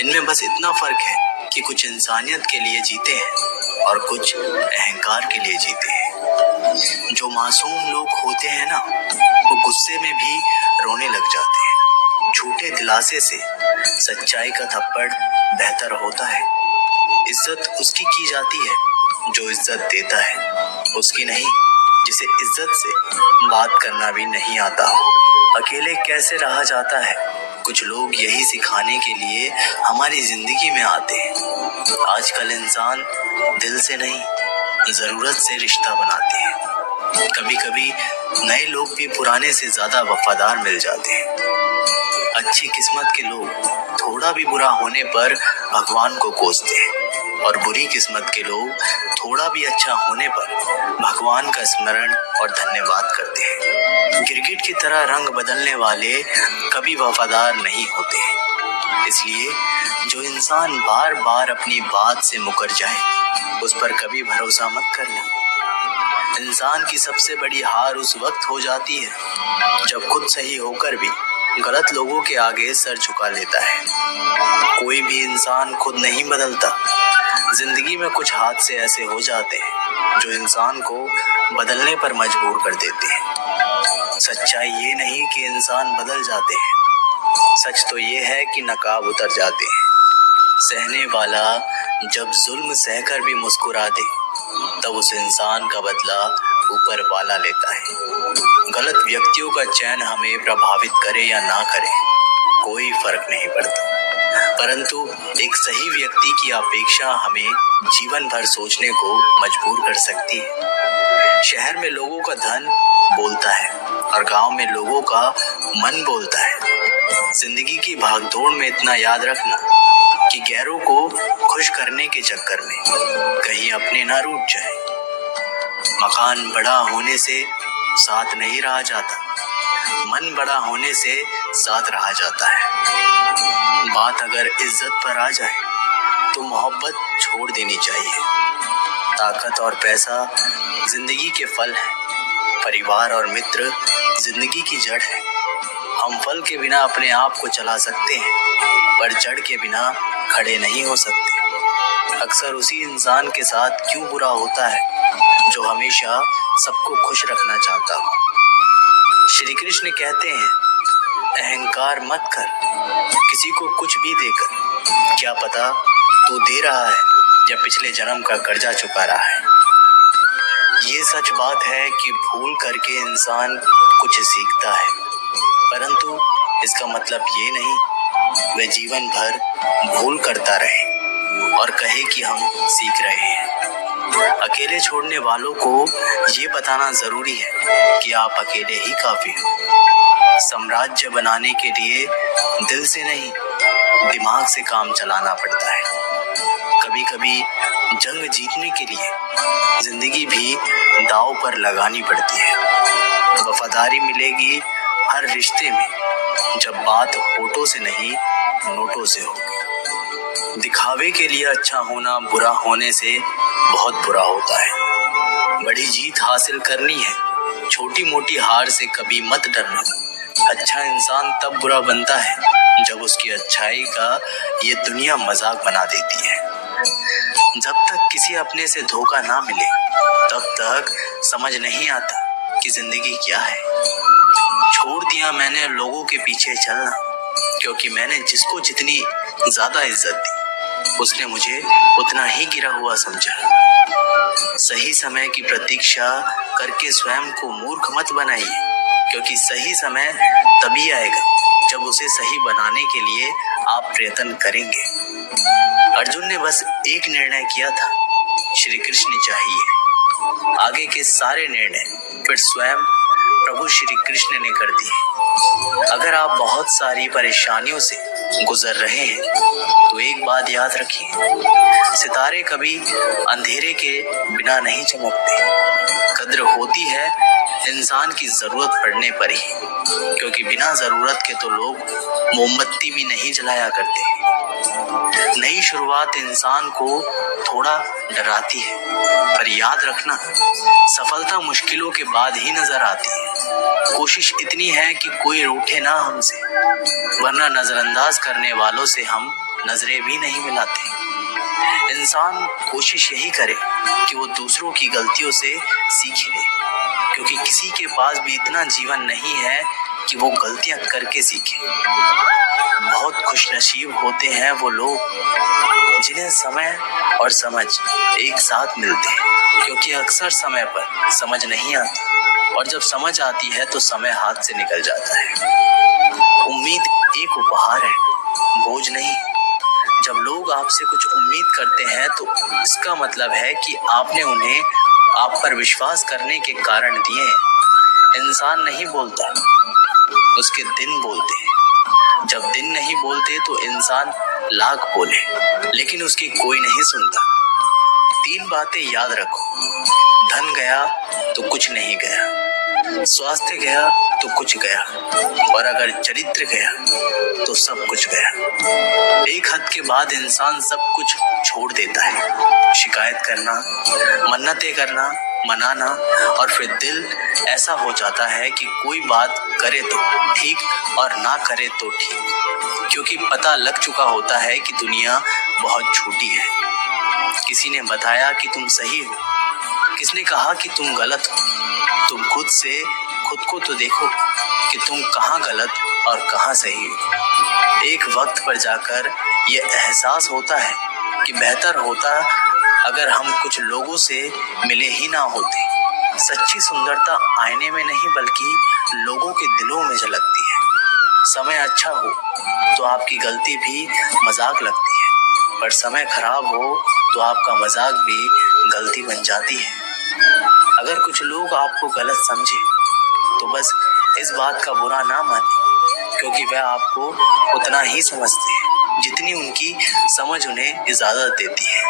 इनमें बस इतना फर्क है कि कुछ इंसानियत के लिए जीते हैं और कुछ अहंकार के लिए जीते हैं। जो मासूम लोग होते हैं ना, वो गुस्से में भी रोने लग जाते हैं। झूठे दिलासे से सच्चाई का थप्पड़ बेहतर होता है। इज्जत उसकी की जाती है जो इज्जत देता है, उसकी नहीं जिसे इज्जत से बात करना भी नहीं आता हो। अकेले कैसे रहा जाता है, कुछ लोग यही सिखाने के लिए हमारी जिंदगी में आते हैं। आजकल इंसान दिल से नहीं, जरूरत से रिश्ता बनाते हैं। कभी कभी नए लोग भी पुराने से ज्यादा वफादार मिल जाते हैं। अच्छी किस्मत के लोग थोड़ा भी बुरा होने पर भगवान को कोसते हैं और बुरी किस्मत के लोग थोड़ा भी अच्छा होने पर भगवान का स्मरण और धन्यवाद करते हैं। गिरगिट की तरह रंग बदलने वाले कभी वफादार नहीं होते हैं। इसलिए जो इंसान बार बार अपनी बात से मुकर जाए, उस पर कभी भरोसा मत करना। इंसान की सबसे बड़ी हार उस वक्त हो जाती है जब खुद सही होकर भी गलत लोगों के आगे सर झुका लेता है। कोई भी इंसान खुद नहीं बदलता। जिंदगी में कुछ हादसे ऐसे हो जाते हैं जो इंसान को बदलने पर मजबूर कर देते हैं। सच्चाई ये नहीं कि इंसान बदल जाते हैं, सच तो ये है कि नकाब उतर जाते हैं। सहने वाला जब जुल्म सहकर भी मुस्कुरा दे, तब उस इंसान का बदला ऊपर वाला लेता है। गलत व्यक्तियों का चयन हमें प्रभावित करे या ना करे, कोई फर्क नहीं पड़ता, परंतु एक सही व्यक्ति की अपेक्षा हमें जीवन भर सोचने को मजबूर कर सकती है। शहर में लोगों का धन बोलता है और गांव में लोगों का मन बोलता है। जिंदगी की भागदौड़ में इतना याद रखना कि गैरों को खुश करने के चक्कर में कहीं अपने ना रूठ जाए। मकान बड़ा होने से साथ नहीं रहा जाता, मन बड़ा होने से साथ रहा जाता है। बात अगर इज्जत पर आ जाए तो मोहब्बत छोड़ देनी चाहिए। ताकत और पैसा जिंदगी के फल हैं, परिवार और मित्र जिंदगी की जड़ है। हम फल के बिना अपने आप को चला सकते हैं, पर जड़ के बिना खड़े नहीं हो सकते। अक्सर उसी इंसान के साथ क्यों बुरा होता है जो हमेशा सबको खुश रखना चाहता हो। श्री कृष्ण कहते हैं, अहंकार मत कर, किसी को कुछ भी देकर, क्या पता तू दे रहा है या पिछले जन्म का कर्जा चुका रहा है। ये सच बात है कि भूल करके इंसान कुछ सीखता है, परंतु इसका मतलब ये नहीं वह जीवन भर भूल करता रहे और कहे कि हम सीख रहे हैं। अकेले छोड़ने वालों को ये बताना जरूरी है कि आप अकेले ही काफी हो। साम्राज्य बनाने के लिए दिल से नहीं, दिमाग से काम चलाना पड़ता है। कभी कभी जंग जीतने के लिए जिंदगी भी दांव पर लगानी पड़ती है। वफादारी मिलेगी हर रिश्ते में जब बात होठों से नहीं, नोटों से होगी। दिखावे के लिए अच्छा होना बुरा होने से बहुत बुरा होता है। बड़ी जीत हासिल करनी है, छोटी मोटी हार से कभी मत डरना। अच्छा इंसान तब बुरा बनता है जब उसकी अच्छाई का ये दुनिया मजाक बना देती है। जब तक किसी अपने से धोखा ना मिले, तब तक समझ नहीं आता कि जिंदगी क्या है। छोड़ दिया मैंने लोगों के पीछे चलना, क्योंकि मैंने जिसको जितनी ज्यादा इज्जत दी, उसने मुझे उतना ही गिरा हुआ समझा। सही समय की प्रतीक्षा करके स्वयं को मूर्ख मत बनाइए, क्योंकि सही समय तभी आएगा जब उसे सही बनाने के लिए आप प्रयत्न करेंगे। अर्जुन ने बस एक निर्णय किया था, श्री कृष्ण चाहिए। आगे के सारे निर्णय फिर स्वयं प्रभु श्री कृष्ण ने कर दिए। अगर आप बहुत सारी परेशानियों से गुजर रहे हैं तो एक बात याद रखिए, सितारे कभी अंधेरे के बिना नहीं चमकते। कद्र होती है इंसान की जरूरत पड़ने पर ही, क्योंकि बिना जरूरत के तो लोग मोमबत्ती भी नहीं जलाया करते। नई शुरुआत इंसान को थोड़ा डराती है, पर याद रखना सफलता मुश्किलों के बाद ही नजर आती है। कोशिश इतनी है कि कोई रूठे ना हमसे, वरना नजरअंदाज करने वालों से हम नजरें भी नहीं मिलाते। इंसान कोशिश यही करे कि वो दूसरों की गलतियों से सीख ले, क्योंकि किसी के पास भी इतना जीवन नहीं है कि वो गलतियां करके सीखे। बहुत खुशनसीब होते हैं वो लोग जिन्हें समय और समझ एक साथ मिलते हैं, क्योंकि अक्सर समय पर समझ नहीं आती और जब समझ आती है तो समय हाथ से निकल जाता है। उम्मीद एक उपहार है, बोझ नहीं। जब लोग आपसे कुछ उम्मीद करते हैं तो इसका मतलब है कि आपने उन्हें आप पर विश्वास करने के कारण दिए हैं। इंसान नहीं बोलता, उसके दिन बोलते हैं। जब दिन नहीं बोलते तो इंसान लाख बोले, लेकिन उसकी कोई नहीं सुनता। 3 बातें याद रखो, धन गया तो कुछ नहीं गया, स्वास्थ्य गया तो कुछ गया, और अगर चरित्र गया तो सब कुछ गया। एक हद के बाद इंसान सब कुछ छोड़ देता है। शिकायत करना, मन्नतें करना, मनाना, और फिर दिल ऐसा हो जाता है कि कोई बात करे तो ठीक और ना करे तो ठीक, क्योंकि पता लग चुका होता है कि दुनिया बहुत छोटी है। किसी ने बताया कि तुम सही हो, किसने कहा कि तुम गलत हो। तुम खुद को तो देखो कि तुम कहाँ गलत और कहाँ सही हो। एक वक्त पर जाकर ये एहसास होता है कि बेहतर होता अगर हम कुछ लोगों से मिले ही ना होते। सच्ची सुंदरता आईने में नहीं बल्कि लोगों के दिलों में झलकती है। समय अच्छा हो तो आपकी गलती भी मजाक लगती है, पर समय खराब हो तो आपका मजाक भी गलती बन जाती है। अगर कुछ लोग आपको गलत समझे तो बस इस बात का बुरा ना माने, क्योंकि वह आपको उतना ही समझते हैं जितनी उनकी समझ उन्हें इजाजत देती है।